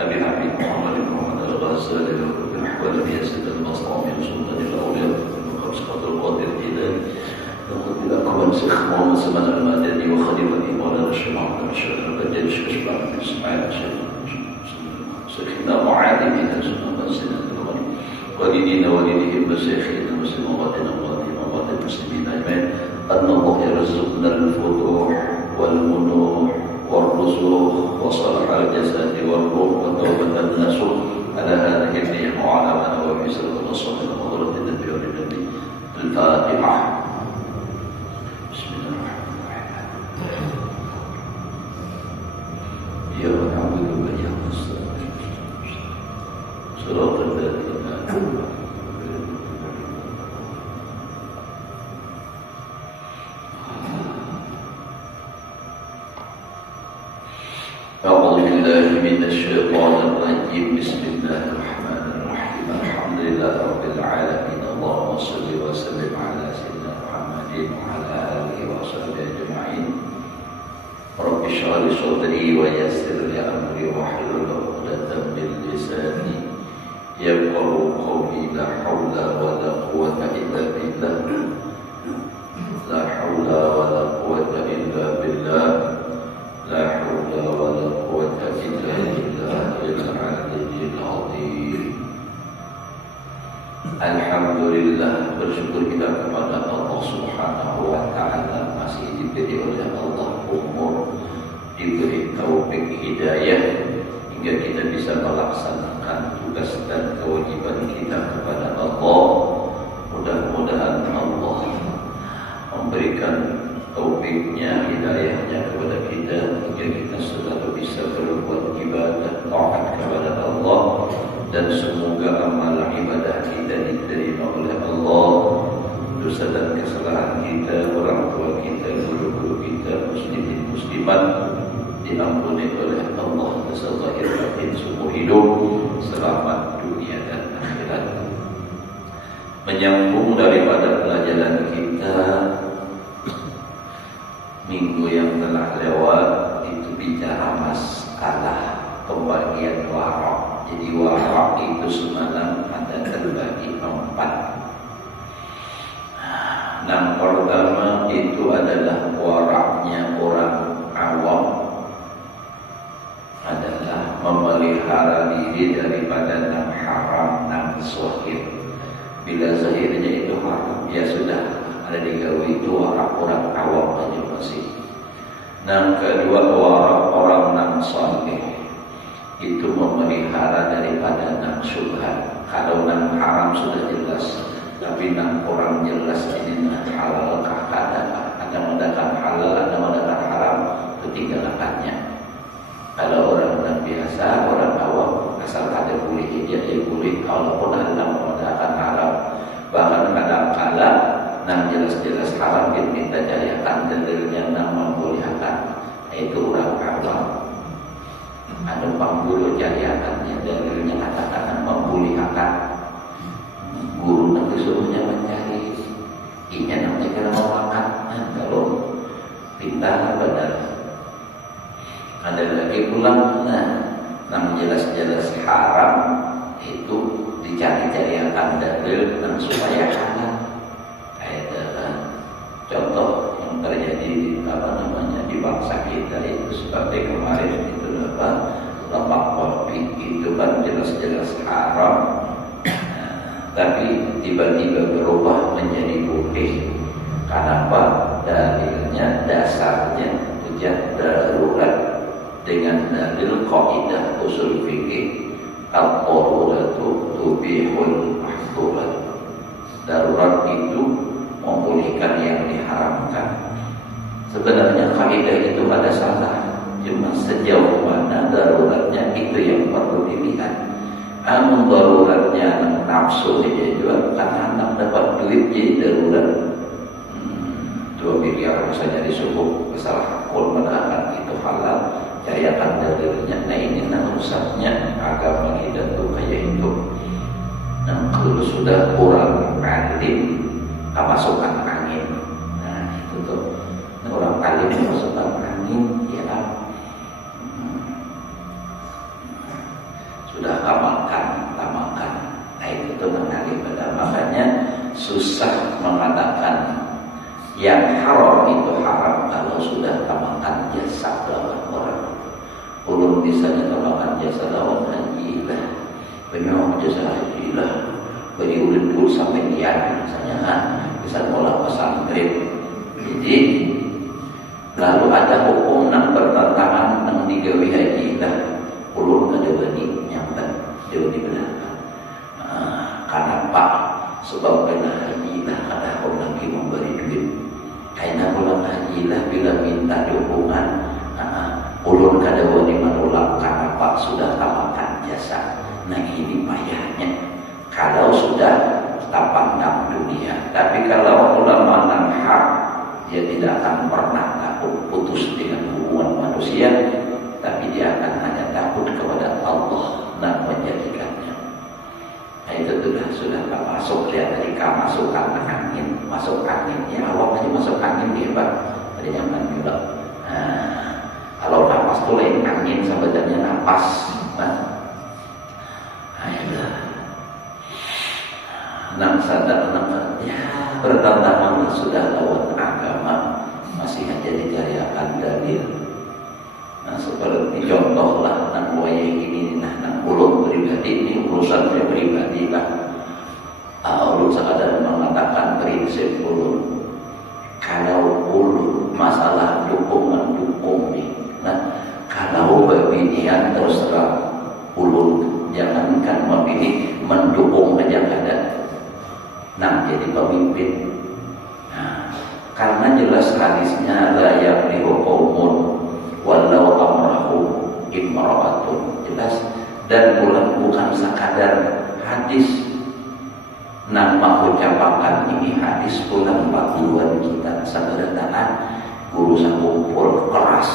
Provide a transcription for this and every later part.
أبي حبيب محمد بن محمد الغزالي والأحوال بياسة المصطفى سلطان الأولياء وخمسة القادر الهلالي لقد الأكوان شيخ محمد سلمان المدني وخليفة مولانا الشيخ محمد الشيخ البديل الشيخ بن إسماعيل شيخنا معالي بن سنة الغني والدينا والديهم وشيخنا المسلمين ومواد المسلمين أجمعين أن الله يرزقنا الفتوح والمنوح والرزق وصلح الجسد والروح وتوبة النسوح على هذه النعم وعلى ما نوى في سلطة الصلاة وحضرة النبي والنبي. الفاتحة. بسم الله الرحمن الرحيم. إياك نعبد وإياك نستعين صراط الذين أنعمت عليهم. أعوذ بالله من الشيطان الرجيم. بسم الله الرحمن الرحيم. الحمد لله رب العالمين. اللهم صل وسلم على سيدنا محمد وعلى آله وصحبه أجمعين. رب اشرح لي صدري ويسر لي أمري واحلل عقدة من لساني يفقهوا قولي. لا حول ولا قوة إلا بالله. لا حول ولا قوة إلا بالله. لا حول ولا قوة إلا بالله العلي العظيم. Alhamdulillah, bersyukur kita kepada Allah Subhanahu wa Ta'ala, masih diberi oleh Allah umur, diberi taufik hidayah hingga kita bisa melaksanakan tugas dan kewajiban kita kepada Allah. Mudah-mudahan Allah memberikan taufiknya, hidayahnya kepada kita hingga kita selalu bisa berbuat ibadah taat kepada Allah, dan semoga amal ibadah kita diterima oleh Allah. Dosa dan kesalahan kita, orang tua kita, guru-guru kita, muslimin muslimat diampuni oleh Allah. Dosa zahir batin seumur hidup, selamat dunia dan akhirat. Menyambung daripada pelajaran kita minggu yang telah lewat, itu bicara masalah pembagian warak. Jadi warak itu semalam ada terbagi 4. Yang pertama itu adalah waraknya orang awam, adalah memelihara diri daripada yang haram, yang zahir. Bila zahirnya itu haram, ya sudah, ada digawe itu warak orang awam aja masih. Yang kedua warak orang yang saleh, itu memelihara daripada yang syubhat. Kalau yang haram sudah jelas, tapi yang orang jelas ini yang halal kah kadang, ada mengadakan halal, ada mengadakan haram, ketinggalannya. Kalau orang yang biasa, orang awam, asal ada boleh dia boleh, kalaupun ada mengadakan haram. Bahkan kadang-kadang yang jelas-jelas haram dia minta jayakan dalilnya yang membolehkan, itu orang awam. Ada pengguru jayakannya dalilnya katakan membolehkan. Guru nanti suruhnya mencari, ini namanya kalau mau makan, kalau pintar benar. Ada lagi pulang, yang jelas-jelas haram itu dicari-cari akan dalil dan supaya halal. Contoh yang terjadi di bangsa kita itu seperti kemarin itu lemak kopi itu kan jelas-jelas haram, tapi tiba-tiba berubah menjadi boleh. Kenapa? Dalilnya, dasarnya hujjah darurat dengan dalil kaidah usul fikih al-daruratu tubihul mahdhurat. Darurat itu membolehkan yang diharamkan. Sebenarnya kaidah itu ada salah, cuma sejauh mana daruratnya itu yang perlu dilihat. Amun daruratnya nafsu saja juga, karena anak dapat duit jadi darurat 2 miliar misalnya disuruh masalah akun menahan itu halal, cariakan dalilnya. Nah ini rusaknya agama kita tuh kayak itu. Nah kalau sudah kurang alim, kemasukan angin. Nah itu tuh orang alim kemasukan angin, ya. sudah tamatkan. Nah itu tuh mengalih benar. Makanya susah mengatakan yang haram itu haram kalau sudah tamatkan jasa lawan orang. Ulun bisa tamatkan jasa lawan haji lah, penyok jasa haji lah, bagi ulun pun sampai niat misalnya bisa mulai pesantren. Jadi lalu ada hukum yang bertentangan dengan digawe haji lah, ulun ada bani nyambat jauh di belakang. Karena Pak sebab kena haji lah kada orang lagi memberi duit. Karena pulang haji lah bila minta dukungan, ulun kada wani menolak karena Pak sudah tamatkan jasa. Nah ini payahnya kalau sudah tapandang dunia. Tapi kalau ulama nang hak, dia tidak akan pernah takut putus dengan hubungan manusia, tapi dia akan hanya takut kepada Allah dan menjadikannya. Nah itu sudah masuk, lihat tadi masuk angin, masuk angin ya awak aja masuk angin dia Pak, ada nyaman juga. Kalau napas tuh lain angin sebenarnya napas. Nang sadar ya bertentangan sudah lawan agama masih aja dicariakan dalil. Nah seperti contoh lah nang buaya ini nang ulun pribadi ini urusan saya pribadi lah. Ulun sekadar mengatakan prinsip ulun. Kalau ulun masalah dukung nih. Nah kalau beginian terus terang ulun jangankan memilih mendukung aja kada. Nah jadi pemimpin. Nah, karena jelas hadisnya la yaqlihu qaumun walau amrahum imra'atun, jelas. Dan bukan sekadar hadis. Nah mengucapkan ini hadis pulang paduan kita sebenarnya guru sakumpul keras.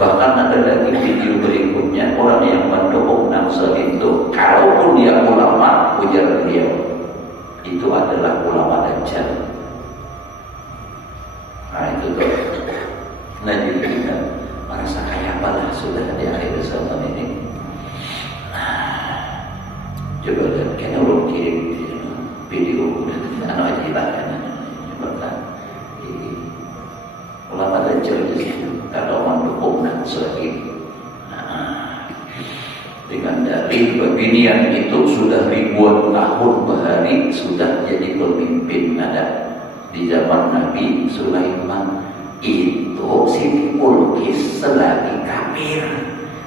Bahkan ada lagi video berikutnya orang yang mendukung nafsu itu, kalaupun dia ulama, ujar beliau itu adalah ulama dajjal. Nah itu tuh. Nah jadi kita merasa kayak apa lah sudah di akhir zaman ini. Coba lihat, kena ulun kirim video anu aja kan. Coba kan. Ulama dajjal di situ. Kalau mendukung nafsu ini. Dengan dalih beginian itu sudah ribuan tahun bahari sudah jadi pemimpin ada di zaman Nabi Sulaiman. Itu si Bilqis selagi kafir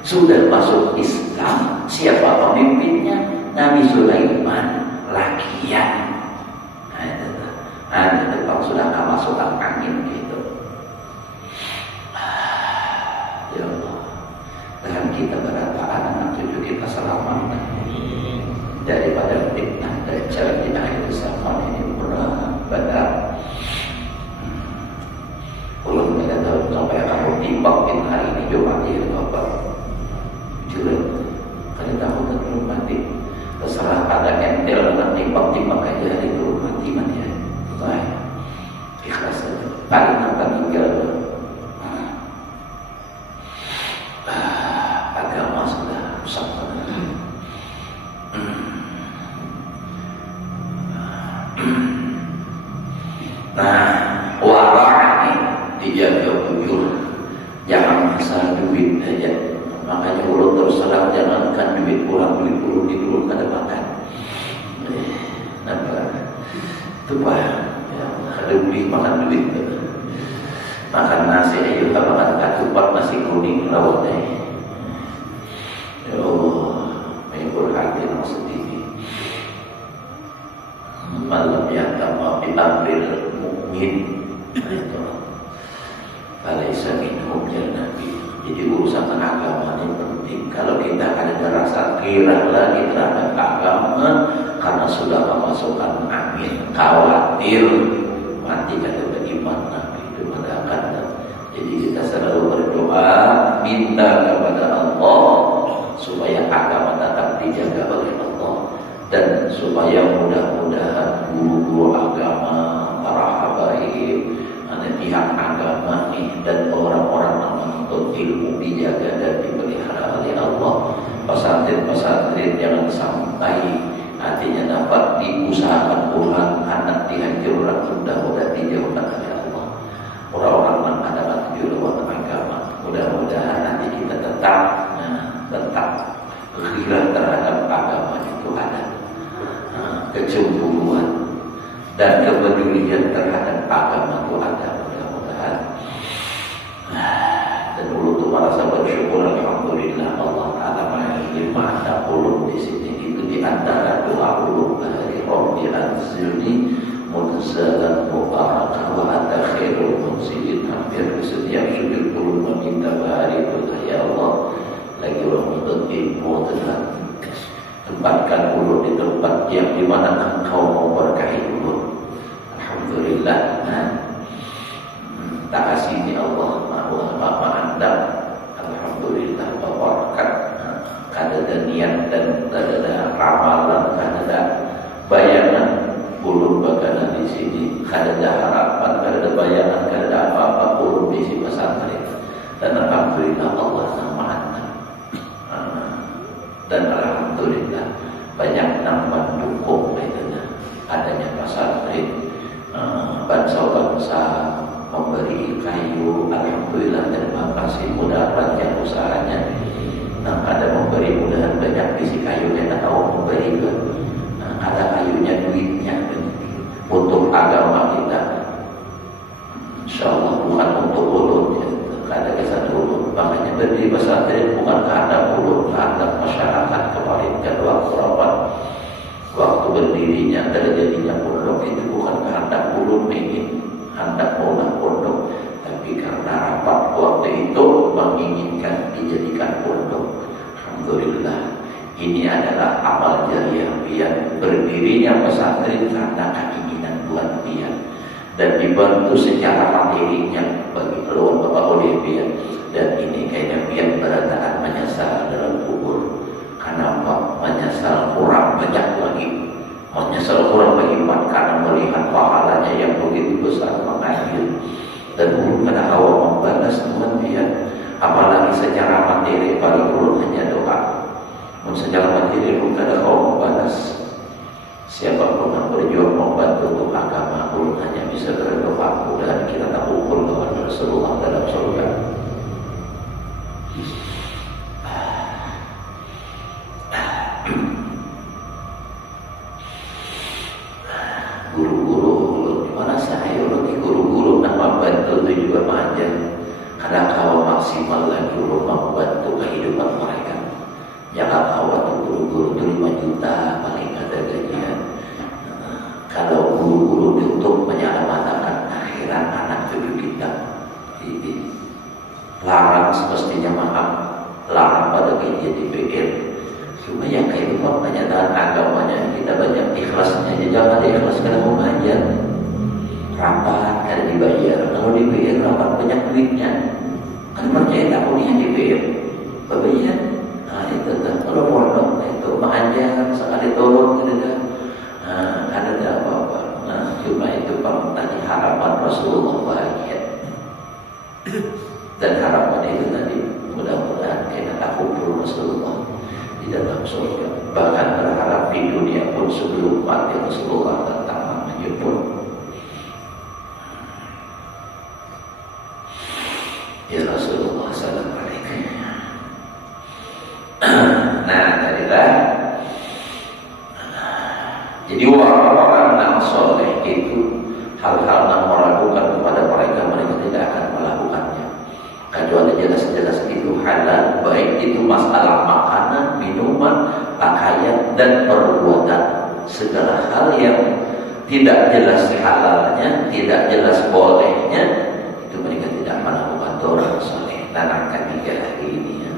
sudah masuk Islam, siapa pemimpinnya? Nabi Sulaiman lakian. Nah itu kalau sudah masukkan angin gitu. Ya Allah, dengan kita berapa anak cucu kita selamat daripada fitnah dajjal di akhir zaman ini benar-benar. Belum kita tahu sampai kamu timbang hari ini coba dia Bapak jujur kada tahu belum mati terserah pada entel dan timbang aja hari itu mati ya baik ikhlas saja paling akan tinggal. Agama sudah rusak. Nah, wara ini dijaga bujur, jangan masalah duit aja. Makanya ulun terus terang jangankan duit kurang beli dulu kada makan. Itu Pak, ya, ada beli makan duit. Makan nasi aja makan ketupat nasi kuning lawan ya Allah, mengukur hati yang sedih. Malam yang sama diambil mukmin itu Alaysa minhum ya Nabi. Jadi urusan agama ini penting. Kalau kita ada rasa kira lagi terhadap agama karena sudah memasukkan angin, khawatir mati kata beriman Nabi itu mengatakan. Jadi kita selalu berdoa minta kepada Allah supaya agama tetap dijaga oleh Allah dan supaya mudah-mudahan guru-guru agama, para habaib, pihak agama nih dan orang-orang yang menuntut ilmu dijaga dan dipelihara oleh Allah. Pesantren pesantren-pesantren jangan sampai artinya dapat diusahakan orang anak dihancur orang mudah-mudahan dijauhkan oleh Allah orang-orang yang ada tujuh lawan agama. Mudah-mudahan nanti kita tetap ghirah terhadap agama itu ada, kecemburuan dan kepedulian terhadap agama itu ada. Mudah-mudahan dan dulu tuh merasa bersyukur alhamdulillah Allah Ta'ala mengirimkan ada ulum di sini. Itu di antara doa ulum dari Rabbi anzilni munzalan mubarakan wa anta khairul munzilin. Hampir di setiap sujud ulum meminta bahari itu ya Allah lagi orang menuntut ilmu tentang tempatkan ulum di tempat yang dimana engkau mau berkahi ulum. Alhamdulillah. Tak kasih ni Allah ma'andam. Alhamdulillah barakat. Kada niat dan kada ramalan, kada bayangan ulum bagaimana di sini, kada harapan, kada bayangan, kada apa-apa ulum di sini pesantren. Dan alhamdulillah Allah ma'andam. Dan alhamdulillah banyak nampak dukung adanya pesantren, bangsa-bangsa memberi kayu. Alhamdulillah, terima kasih. Mudah-mudahan yang usahanya ada memberi, mudahan banyak isi kayunya atau memberi ada kayunya, duitnya untuk agama kita, insyaallah bukan untuk ulun ya. Ada kesan ulun makanya berdiri pesantren bukan kehendak ulun, kehendak masyarakat. Kemarin kedua kurapan waktu berdirinya terjadinya pondok itu bukan kehendak ulun ingin hendak maulah pondok, tapi karena rapat waktu itu menginginkan dijadikan pondok. Alhamdulillah ini adalah amal jariah yang berdirinya pesantren karena keinginan Tuhan dia dan dibantu secara materinya bagi peluang Bapak Olivier. Dan ini kayaknya biar berataan menyesal dalam kubur. Kenapa menyesal kurang banyak lagi, menyesal kurang berlipat karena melihat pahalanya yang begitu besar mengalir dan belum ada hawa membalas Tuhan dia. Apalagi secara materi paling ulun hanya doa. Secara materi belum ada hawa membalas. Siapapun yang berjuang membantu untuk agama ulun hanya bisa berdoa. Mudah-mudahan kita tak ukur lawan Rasulullah dalam surga. Guru-guru mana saya ulun guru-guru nama bantu itu juga panjang. Karena kalau maksimal lagi ulun membantu kehidupan mereka. Jangan khawatir guru-guru itu 5 juta paling ada gajian. Kalau guru-guru untuk menyelamatkan akhirat anak cucu kita, larang semestinya maaf, larang pada gajian di PR. Cuma yang kayak itu kenyataan agamanya kita banyak ikhlasnya, jangan ikhlas karena mau ngajar. Rapat kada dibayar, kalau dibayar rapat banyak duitnya. Kan percaya tak punya dibayar, bayar. Nah itu kalau pondok itu mengajar sekali turun ada apa-apa. Nah cuma itu tadi harapan Rasulullah bahagia dan harapan itu tadi mudah-mudahan kita tak kumpul Rasulullah di dalam surga. Bahkan berharap di dunia pun sebelum mati Rasulullah datang menjemput. Ya Rasulullah sallallahu alaihi wasallam. Nah tadilah jadi orang-orang yang soleh itu hal-hal yang meragukan kepada mereka tidak akan melakukannya kecuali jelas-jelas itu halal, baik itu masalah makanan, minuman, pakaian dan perbuatan. Segala hal yang tidak jelas halalnya, tidak jelas bolehnya, itu mereka tidak melakukan. Orang soleh. Dan ketiga hari ini ya.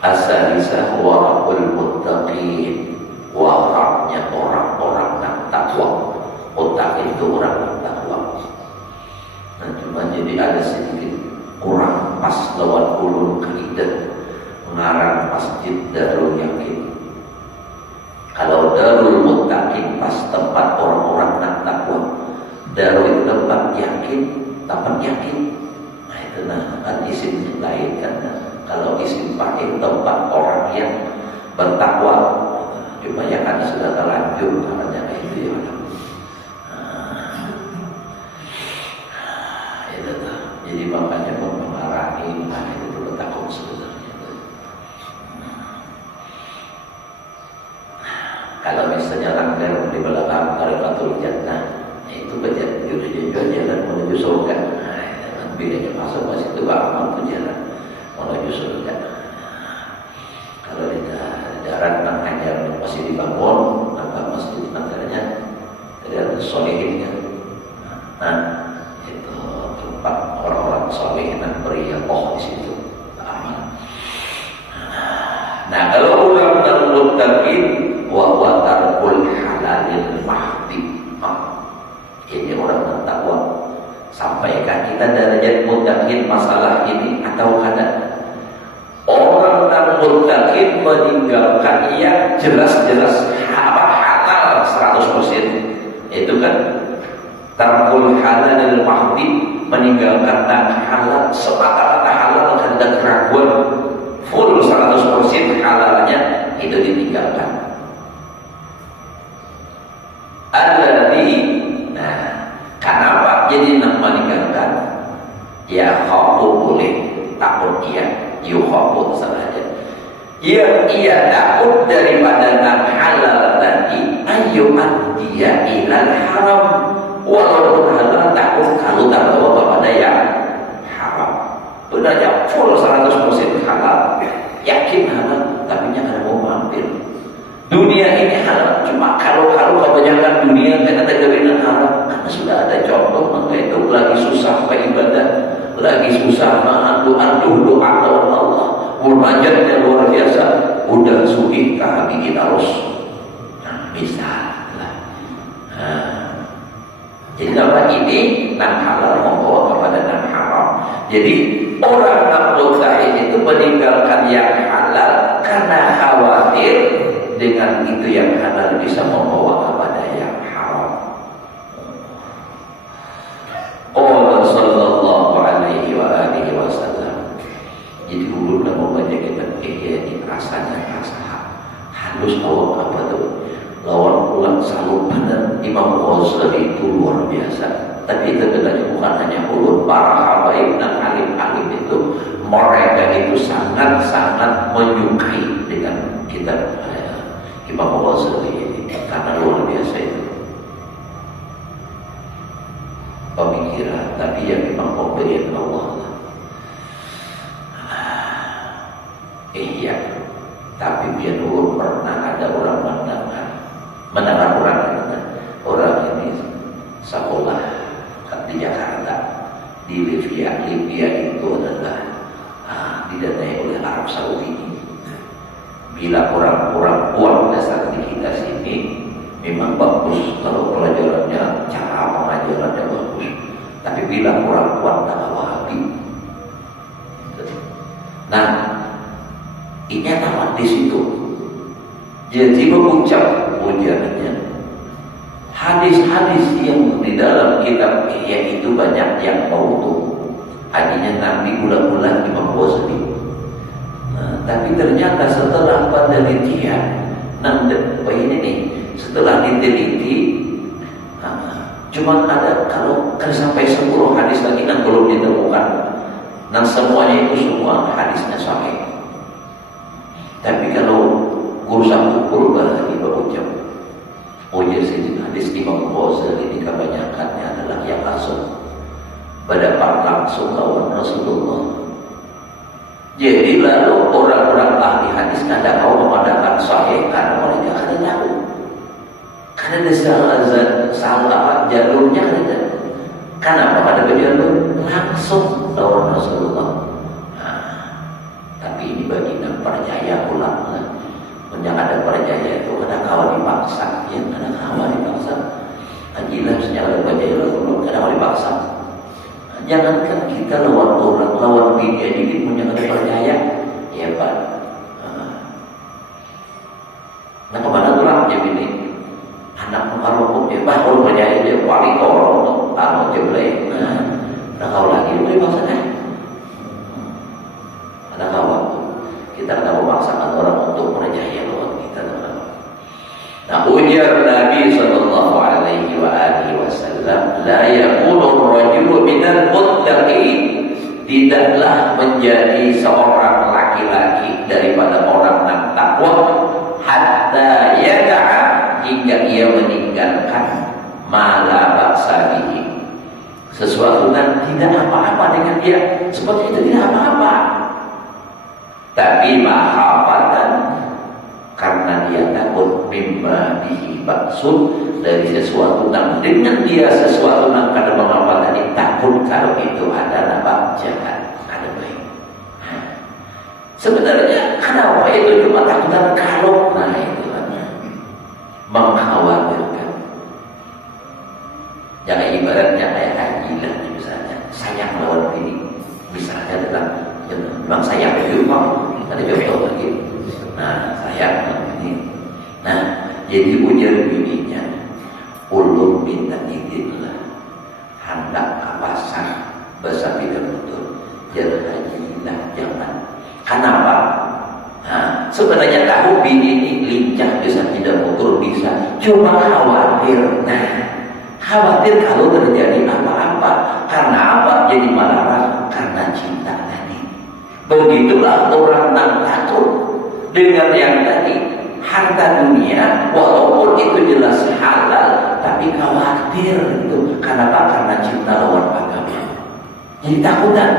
Asalisah warahul muttaqin, waraknya orang-orang yang takwa. Otak itu orang yang takwa. Nah cuma jadi ada sedikit kurang pas lawan ulun kaidah mengarang masjid Darul Yakin. Kalau Darul Muttaqin pas tempat orang-orang yang takwa. Darul itu tempat yakin, tempat yakin. Nah itu kan isim lain kan. Kalau isim fa'il tempat orang yang bertakwa. Cuma ya kan sudah terlanjur caranya kayak itu ya. Itu tuh. Jadi makanya mempengaruhi mana itu bertakwa sebenarnya. Kalau misalnya langgar di belakang Tariqatul Jannah, itu baca jujur jalan menuju surga. Nah, bedanya masuk masih itu amal itu jalan menuju surga. Kalau di darat hanya masih dibangun, maka masjid antaranya dari solihin kan. Nah, itu tempat orang-orang soleh dan pria di situ amal. Nah, kalau orang dan muttaqin wa tarkul halalil mahdi. Ini orang bertakwa. Sampaikah kita derajat muttaqin masalah ini atau kada? Orang yang muttaqin meninggalkan yang jelas-jelas halal 100%. Itu kan tarkul halalil mahdi, meninggalkan yang halal semata-mata halal dan tidak keraguan, full 100% halalnya itu ditinggalkan. Kenapa jadi meninggalkan? Ya khafu boleh, takut iya, yukhafu saja. Ia takut daripada yang halal tadi, dia ilal haram. Walaupun halal takut kalau tak bawa kepada yang haram. Benarnya full 100% halal, yakin halal, tapi jangan mau mampir. Dunia ini halal, cuma kalau kebanyakan dunia kan ada kebenaran haram. Karena sudah ada contoh, maka itu lagi susah beribadah, lagi susah doa Allah, munajatnya luar biasa, udah sugih bikin harus bisa lah. Jadi apa ini nan halal membawa kepada nan haram. Jadi orang yang mustahil itu meninggalkan yang halal karena khawatir dengan itu yang halal bisa membawa kepada yang haram. Allah sallallahu alaihi wa alihi wasallam. Jadi dulu nak membaca kitab Ihya ini rasanya rasa halus lawan apa tuh? Lawan pulang selalu benar. Imam Ghazali itu luar biasa. Tapi itu sebenarnya bukan hanya ulun, para habaib dan alim-alim itu, mereka itu sangat-sangat menyukai dengan kitab Imam Ghazali ini karena luar biasa itu pemikiran, tapi yang memang pemberian Allah. Iya, tapi biar dulu pernah ada orang mendengar orang ini sekolah di Jakarta, di Libya itu adalah didanai oleh Arab Saudi. Bila orang-orang kuat dasar di kita sini memang bagus kalau pelajarannya, cara pengajarannya bagus. Tapi bila orang kuat tak Wahabi, nah ini tamat di situ. Jadi mengucap ujarnya hadis-hadis yang di dalam kitab Ihya itu banyak yang maudhu. Hadinya Nabi ulang-ulang Imam Ghazali. Tapi ternyata setelah penelitian, ini nih, setelah diteliti, cuma ada kalau kan sampai 10 hadis lagi yang belum ditemukan, dan semuanya itu semua hadisnya sahih. Tapi kalau urusan ukur lagi berucap, jadi hadis Imam Ghazali ini kebanyakannya adalah yang langsung berdapat langsung lawan Rasulullah. Jadi lalu orang-orang ahli hadis kada tahu memandangkan sahih karena mereka kada tahu. Karena ada salah jalurnya kada. Kenapa kada berjalur langsung lawan Rasulullah? Tapi ini bagi yang percaya ulang lah. Yang ada percaya itu kada kawan dipaksa, yang kada kawan dipaksa. Ajilah senyala percaya Rasulullah kada kawan dipaksa. Jangankan kita lawan orang, lawan media dikit punya kada percaya, ya Pak. Nah kemana tulang dia ini? Anak kalau dia baru percaya dia paling korong, anu jeblek. Nah kau lagi boleh maksudnya? Ada kawan kita kada memaksakan orang untuk percaya. tidaklah menjadi seorang laki-laki daripada orang yang takwa hatta yada'a, hingga ia meninggalkan mala baksabihi, sesuatu yang tidak apa-apa dengan dia, seperti itu tidak apa-apa, tapi mahabatan, karena dia takut mimma bihi baksud, dari sesuatu yang dengan dia sesuatu yang kada mengapa tadi, takut kalau itu adalah bab jahat, kada baik. Sebenarnya kenapa itu cuma takutan kalau, nah itu mengkhawatirkan. Jangan ibaratnya kayak haji lah, misalnya sayang lawan ini, misalnya dalam memang sayang di rumah, ada contoh lagi. Nah sayang ini, nah jadi ujar bininya, ulun minta izin lah, hendak kawasan besar tidak betul, jangan haji lah, jangan. Kenapa? Nah, sebenarnya tahu bini ini lincah, bisa tidak motor bisa, cuma khawatir. Nah, khawatir kalau terjadi apa-apa. Karena apa? Jadi marah karena cinta tadi. Begitulah orang yang takut dengan yang tadi, harta dunia, walaupun itu jelas halal, tapi khawatir itu. Kenapa? Karena cinta lawan agama. Jadi takutan.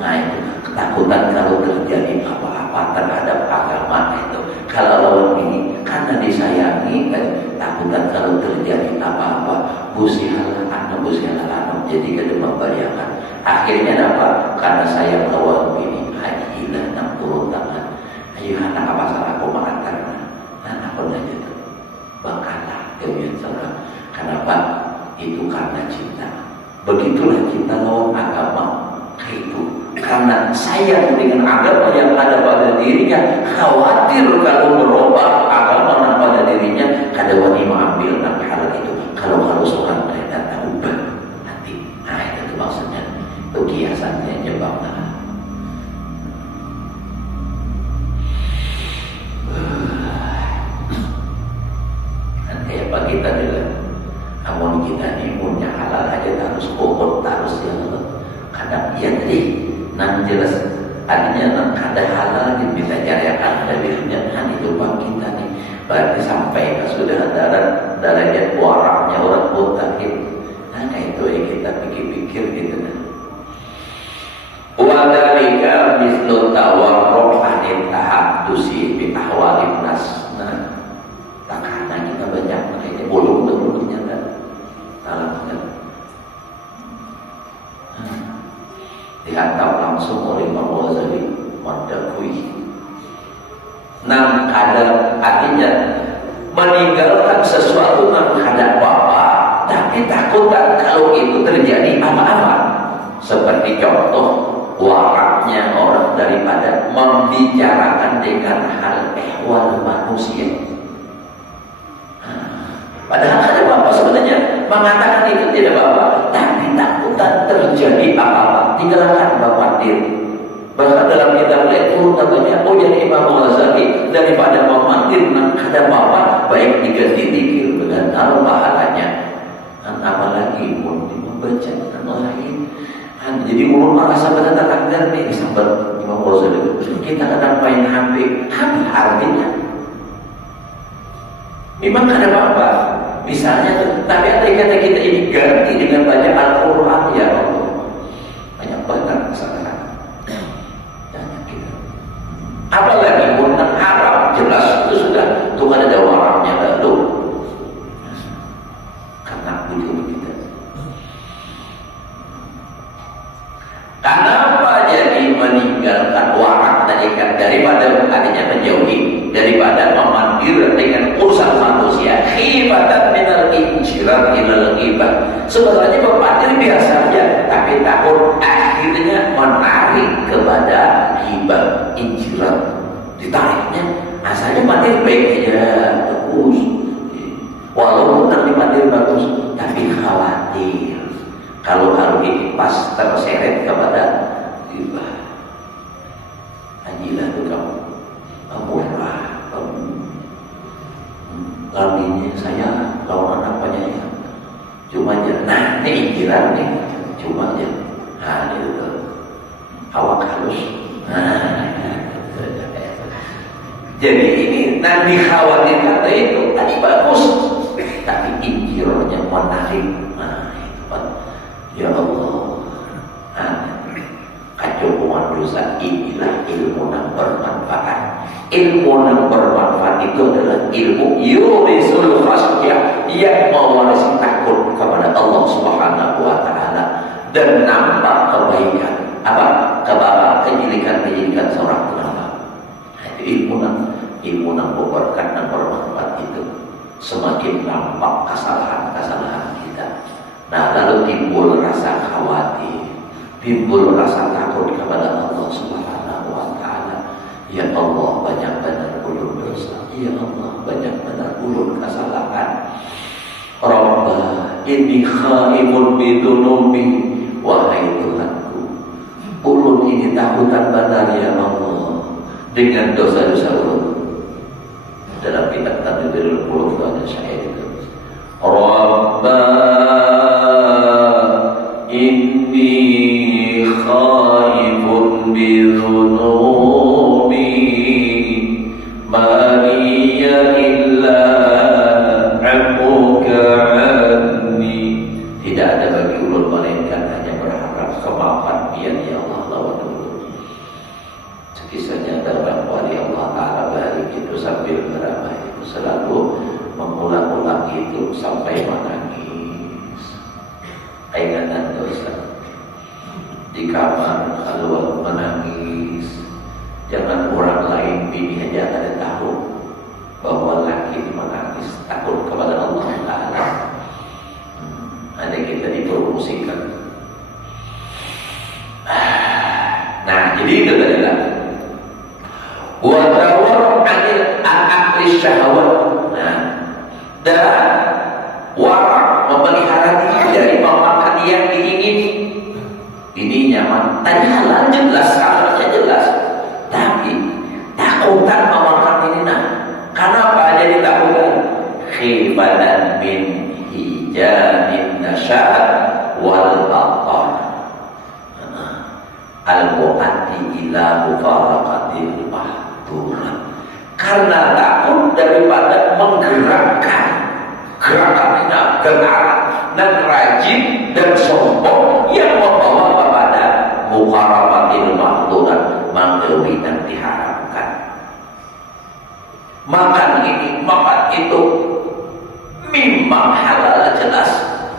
Nah itu ketakutan kalau terjadi apa-apa terhadap agama itu. Kalau lawan ini karena disayangi, takutan kalau terjadi apa-apa, busihalah anak, jadi kada membayangkan. Akhirnya apa? Karena sayang lawan ini, hajilah nang turun tangan. Ayo anak apa salah aku mengantar, nah apa aja itu bakalah kemudian salah. Kenapa? Itu karena cinta. Begitulah cinta lawan agama itu. Karena sayang dengan agama yang ada pada dirinya, khawatir kalau merubah agama yang pada dirinya, kada wani mengambil nak hal itu. Kalau seorang ternyata ubah nanti, nah itu maksudnya, itu kiasannya jebaknya. Dan kayak bagi kita juga, namun kita ini punya halal aja harus kokot, harus yang kadang iya tadi. Nah jelas artinya nang kada halal bisa jarakan dari dunia, nah itu bang kita nih berarti sampai sudah darajat waraknya orang mutakin. Nah itu yang kita pikir-pikir gitu kan. Wadalika mislu tawarruk anil tahaddusi bi ahwalin nas. Nah takana kita banyak ini bolong ternyata dalamnya. Dihantar langsung oleh Imam Ghazali Madakui. Nah, ada artinya meninggalkan sesuatu yang ada apa, tapi takut kalau itu terjadi apa-apa. Seperti contoh waraknya orang daripada membicarakan dengan hal ehwal manusia. Padahal ada apa sebenarnya mengatakan itu tidak apa-apa, tapi takutan terjadi apa-apa, tinggalkan khawatir. Bahkan dalam kitab Lektur katanya, oh jadi Imam Ghazali daripada memanggil nang kada apa-apa, baik diganti dikir dengan pahalanya. Dan apalagi pun membaca dengan lain. Jadi ulun merasa benar takdir nih sampai Imam Ghazali. Kita kadang main HP, apa artinya? Memang kada apa-apa. Misalnya, tapi ada kata kita ini ganti dengan banyak Al-Quran, ya Allah. Banyak banget kesalahan. Jangan gitu. Apalagi pun yang haram, jelas itu sudah Tuhan ada waraknya lalu. Karena ujung kita. Kenapa jadi meninggalkan warak daripada adanya menjauhi, daripada memandir dengan urusan manusia, khifatan minal insyirah ilal ghibah. Sebenarnya memandir biasa saja, tapi takut akhirnya menarik kepada ghibah, insyirah. Ditariknya asalnya mandir baik aja, bagus. Walaupun nanti mandir bagus, tapi khawatir kalau hal ini pas terseret kepada ghibah. Hajilah itu kamu murah, lalunya saya lawan apanya ya, cuma aja. Nah ini injiran nih, cuma aja. Nah itu awak halus. Jadi ini nanti khawatirkan itu tadi bagus, tapi injirnya menarik. Nah itu kan, ya Allah, kacauan dosa inilah ilmu yang bermanfaat. Ilmu yang bermanfaat itu adalah ilmu yurisul khasyah, yang mewarisi takut kepada Allah Subhanahu wa Ta'ala dan nampak kebaikan, kejilikan seorang hamba. Itu ilmu yang berberkat dan bermanfaat itu semakin nampak kesalahan kita. Nah, lalu timbul rasa khawatir, timbul rasa takut kepada Allah Subhanahu wa Ta'ala. Ya Allah, banyak benar ulun dosa. Ya Allah, banyak benar ulun kesalahan. Rabbah inni khaifun bidunubi, wahai Tuhanku, ulun ini takutan benar ya Allah dengan dosa-dosa ulun. Dalam kitab Tadbirul Qulub ada syair itu, Rabbah inni khaifun bidunubi, ma liya illa afuka anni. Tidak ada bagi ulun melainkan hanya berharap kemaafan Dia ya Allah lawan ulun. Kisahnya dalam wali Allah Ta'ala balik itu sambil beramai itu selalu mengulang-ulang itu sampai menangis. Ingatan dosa di kamar kalau menangis. Jangan orang lain, bini aja ada tahu bahwa laki menangis takut kepada Allah Ta'ala. Ada kita dipromosikan. Nah, jadi itu tadi lah. Wa tawar anil akli syahwat. Nah, dan warak memelihara diri dari memakan yang diingini. Ini nyaman, tadi halal jelas, halalnya jelas. Tapi takutan memakan ini nah. Kenapa jadi takutan? Khifatan min hijanin nasyat wal batar. Al-mu'addi ila mufaraqatil mahdurat. Karena takut daripada menggerakkan gerakan gerakan dan rajin dan sombong yang membawa kepada mufaraqatil mahdurat, menggawi dan diharamkan. Makan ini, makan itu memang halal jelas,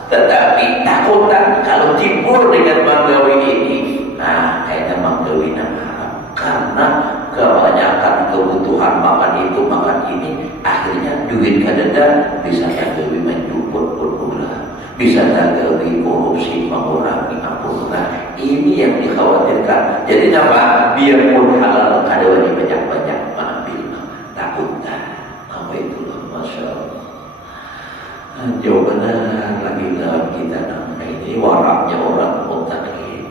tetapi takutan kalau timbul dengan menggawi ini, nah kayaknya menggawi yang haram. Karena kebanyakan kebutuhan makan itu, makan ini, akhirnya duit kadang bisa menggawi menjuput pun, bisa menggawi korupsi, mengurangi ampuna. Ini yang dikhawatirkan. Jadi apa? Biarpun halal kadang banyak-banyak mengambil takutan. Apa itulah, Masya Allah. Jauh benar lagi dalam kita namanya ini waraknya orang muttaqin,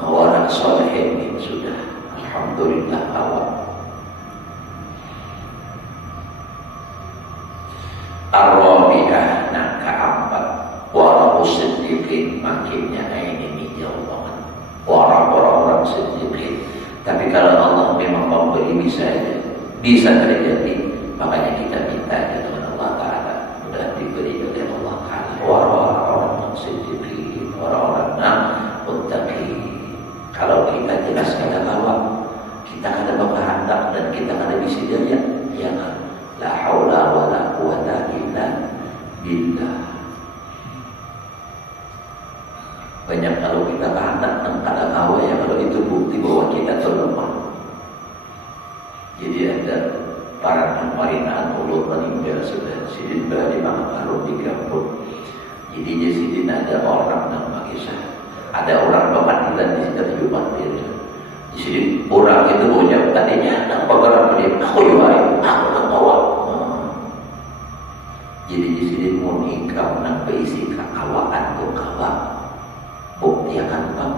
orang solehin ini sudah alhamdulillah awal. Ar-Rabi'ah nah keempat, warak siddiqin, makinnya ini jauhan warak orang-orang siddiqin. Tapi kalau Allah memang memberi bisa terjadi, makanya kita minta dengan Allah Ta'ala mudah diberi oleh Allah Ta'ala orang-orang siddiqin, orang-orang muttaqin. Kalau kita jelas kada lawan, kita kada berkehendak dan kita kada bisa daya, jangan la haula wala quwata illa billah. Banyak kalau kita kehendak dan kada kawa ya, kalau itu bukti bahwa kita terlemah. Jadi ada para pemarinaan ulur meninggal sudah sidin bali mangkaru di kampung. Jadi di sidin ada orang yang mengisah, ada orang pemanggilan di situ Jumatir. Di sini orang itu punya tadinya nak bergerak dia, aku juga, aku nak bawa. Jadi di sini mau nikah nak berisi kekawaan tu kawat, bukti akan bang,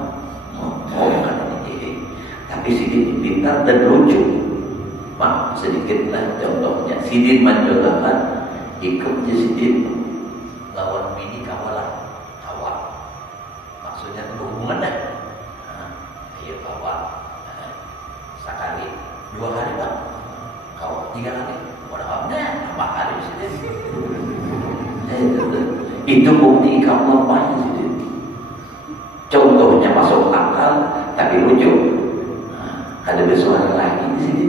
mau kan ini. Tapi sidin pintar dan lucu. Mak sedikitlah contohnya, sidin mencontohkan ikut di sidin lawan bini kawalan, kawat. Maksudnya hubungan dah. Ayo 3 kali. Mudah-mudahan tambah kali sih. Itu bukti kamu lemahnya sih. Contohnya masuk akal tapi lucu. Ada bersuara lagi di sini.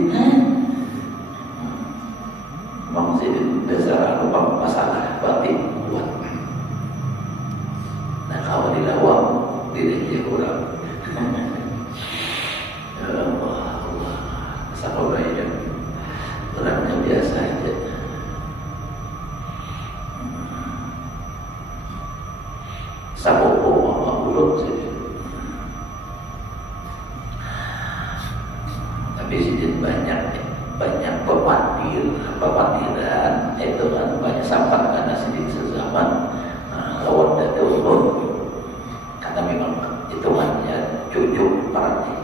Memang sih dasar lupa masalah batin kuat. Nah kalau dilawang dirinya kurang. Ya Allah, sama baiknya orangnya biasa aja. Sabopo sama mulut saja. Tapi sedikit banyak pepatiran itu kan banyak sampat karena sedikit sezaman lawan data ulun karena memang hitungannya cucu parati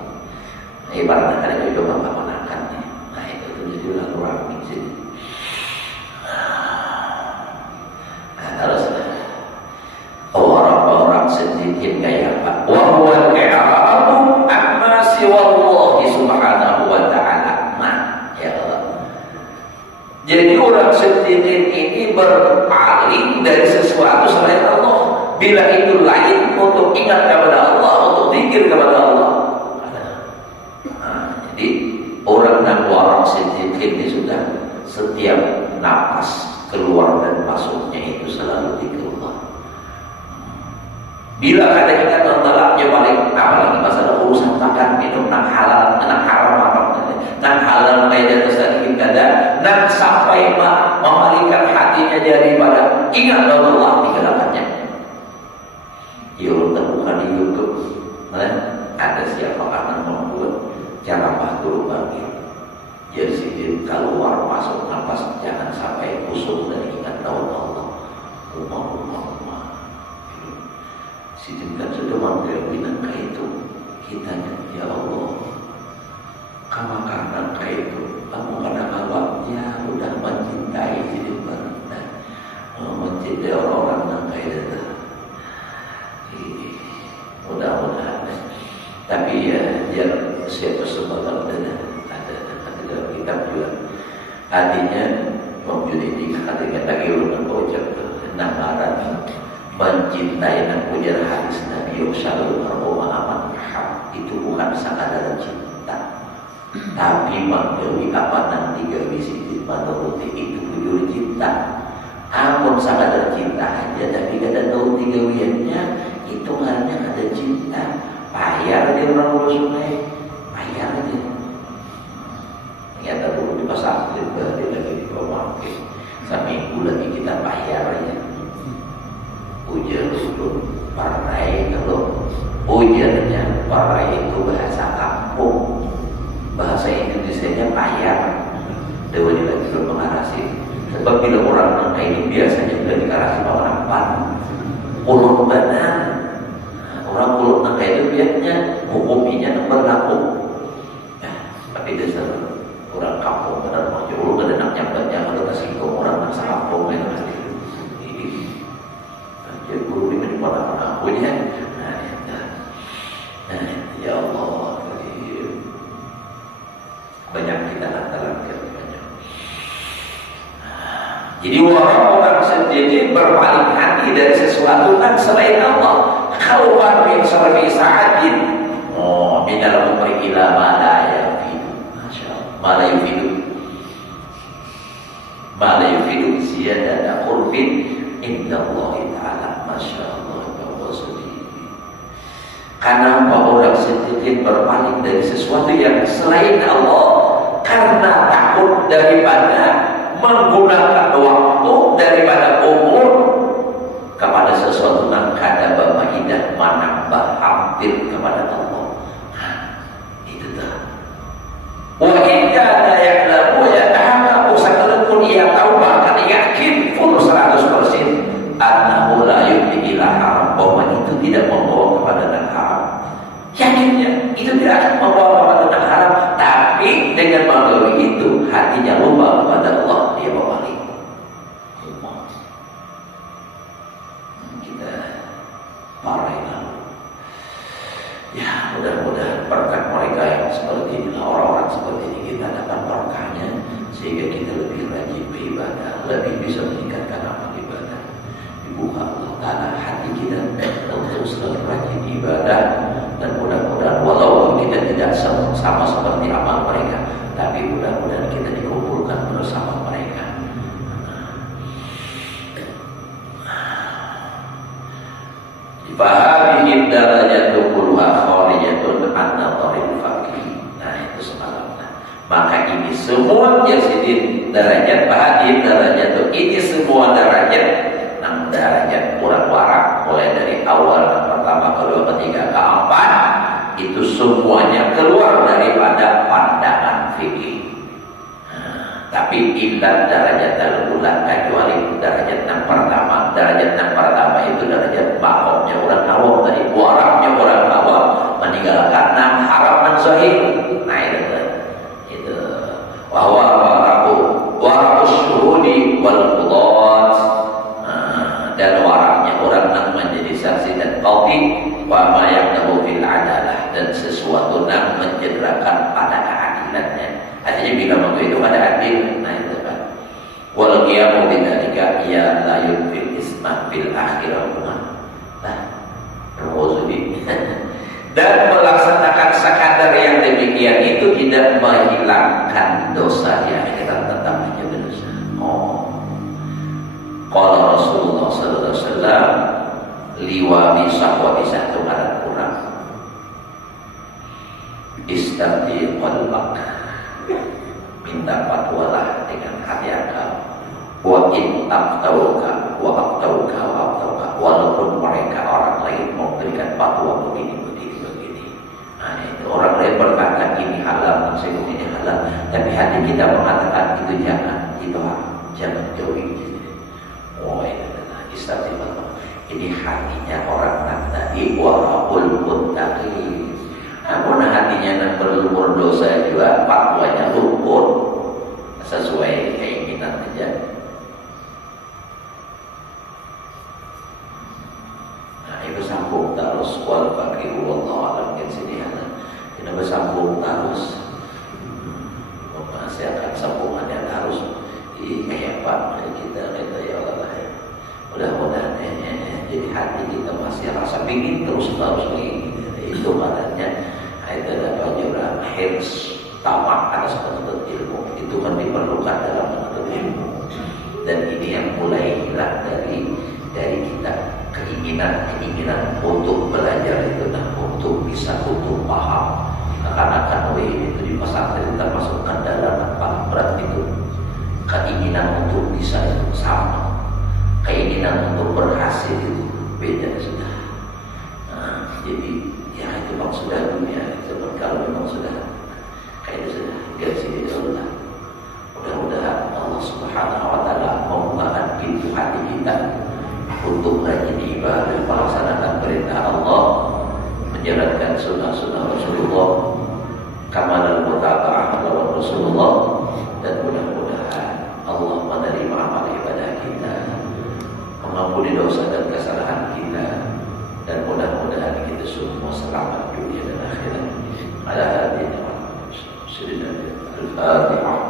ibaratnya karena cucu apa menakannya. Nah itu jadi lalu rame sini. Nah terus orang-orang sedikit kayak apa? Wa huwa al-i'rabu amma siwallahi subhanahu wa ta'ala. Nah, ya Allah. Jadi orang sedikit ini berpaling dari sesuatu selain Allah. Bila itu lain untuk ingat kepada Allah, untuk zikir kepada Allah. Nah, jadi orang sedikit ini sudah setiap napas keluar dan masuknya itu selalu zikir Allah. Bila ada ingatan dalamnya paling apalagi masalah urusan makan minum nang halal nang haram nang halal kaidah tadi kita dan sampai memalingkan hatinya daripada ingat Allah di gelapannya. Yuk temukan di YouTube, ada siapa akan membuat cara bahasa bagi. Jadi keluar masuk nafas jangan sampai kusut dari ingat Allah. Sidinkan sudah mengambil nangka itu kitanya ya Allah kamakan nangka itu kamu kadang-kadang ya udah mencintai sidinkan mencintai orang-orang nangka itu mudah-mudahan tapi ya biar siapa sebab ada dalam kitab juga artinya memjudikan artinya lagi ulun berucap namaran mencintai dan puja hadis Nabi Sallallahu Alaihi Wasallam itu bukan sekadar cinta, tapi menggawi apa nanti gawi sisi menuruti itu bujur cinta. Amun sekadar cinta aja, tapi kada tahu gawiannya itu hanya ada cinta. Bayar dia orang urus sungai, bayar aja. Ternyata dulu di pasar dia lagi di bawah, seminggu lagi kita bayar aja. Ujar dulu parai kalau ujarnya parai itu bahasa kampung, bahasa Indonesia-nya payah. Dewa lagi belum mengarasi. Sebab bila orang nangka ini biasanya bila dikarasi orang pan, ulun benar. Orang ulun nangka itu biasanya hukumnya berlaku. Tapi dasar orang kampung benar mau jauh ada naknya banyak kalau tersinggung orang nangsa kampung itu pasti. Ya guru ini menjadi aku ya. Ya Allah, banyak kita antara banyak. Jadi orang-orang sendiri berpaling hati dari sesuatu kan selain Allah. Kalau min sarfi sa'atin, minal umri ila ma la yafidu. Ma la yufidu ziyadata qurfin inna Allah ta'ala. Masya Allah. Karena orang sedikit berpaling dari sesuatu yang selain Allah karena takut daripada menggunakan waktu daripada umur kepada sesuatu yang kada berfaedah menambah hampir kepada Allah. Itu dah. Wa in kana ya'lamu ya ta'ala usakalun ia tahu bahkan yakin full 100% annahu la yu'ti ila haram, bahwa itu tidak membawa kepada yang haram. Yakinnya itu tidak akan membawa kepada yang haram, tapi dengan melalui itu hatinya lupa kepada Allah, dia berpaling. Kita marah. Ya mudah-mudahan berkat mereka yang seperti ini, orang-orang seperti ini kita dapat berkahnya sehingga kita ibadah, lebih bisa meningkatkan amal ibadah. Dibuka Allah Ta'ala hati kita untuk selalu rajin ibadah, dan mudah-mudahan walaupun kita tidak sama seperti amal mereka, tapi mudah-mudahan kita dikumpulkan bersama mereka. Fahadhihi darajatu kulluha kharijatun an nadharil faqih. Nah itu semalam. Maka ini semua jasidin derajat, fahadhihi darajatu, ini semua derajat, 6 derajat kurang warak, mulai dari awal pertama, kedua, ketiga, keempat, itu semuanya keluar daripada pandangan fikih. Tapi illa derajat al-ula, kecuali derajat yang pertama. Derajat yang pertama itu derajat makomnya orang awam tadi, waraknya orang awam, meninggalkan 6 haram dan zahir. Nah itu bahwa warakus syuhudi wal qudat, dan waraknya orang yang menjadi saksi dan qadhi, wa ma yaqdahu fil adalah, dan sesuatu yang mencederakan pada keadilannya. Artinya bila itu ada adil, nah itu kan. Wal qiyamu bidzalika ya la yufil isma fil akhirah. Nah, dan melaksanakan sekadar yang demikian itu tidak menghilangkan dosa di akhirat, tetap aja berdosa. Qala Rasulullah sallallahu alaihi wasallam liwami sahwati satu ada kurang. Istabdi qalbak, minta fatwalah dengan hati engkau. Wa in aftauka wa aftauka wa aftauka, walaupun mereka orang lain memberikan fatwa begini. Nah, itu orang lain berkata ini halal, ini halal, tapi hati kita mengatakan itu jangan, itu jangan jauhi. Oh itu istighfar. Ini hatinya orang tadi warahul muttaqin. Namun hatinya yang berdosa juga, fatwanya luput sesuai keinginan aja. Nah itu sambung terus wal faqihu wallahu a'lam bishawab. Kita bersambung terus. Masih akan sambungannya harus kayak Pak kita kata ya Allah. Mudah-mudahan jadi hati kita masih rasa ingin terus lagi. Itu badannya itu ada pelajaran hirs, tamak atas penuntut ilmu, itu kan diperlukan dalam menuntut ilmu. Dan ini yang mulai hilang dari kita, keinginan untuk belajar itu, dan untuk bisa untuk paham. Akan itu di pesantren kita masukkan dalam paling berat itu keinginan untuk bisa itu sama, keinginan untuk berhasil itu beda sudah. Nah, jadi ya itu memang sudah dunia. Seperti kalau memang sudah kayak itu sudah garis ini Allah. Mudah-mudahan Allah Subhanahu Wa Taala membukakan pintu hati kita untuk rajin ibadah, melaksanakan perintah Allah, menjalankan sunnah-sunnah Rasulullah, kamal mutaba'ah lawan Rasulullah, dan mudah-mudahan Allah menerima amal ibadah kita, mengampuni dosa dan kesalahan kita, dan mudah-mudahan kita semua selamat dunia dan akhirat. Ala hadina wa sallam. Al-Fatihah.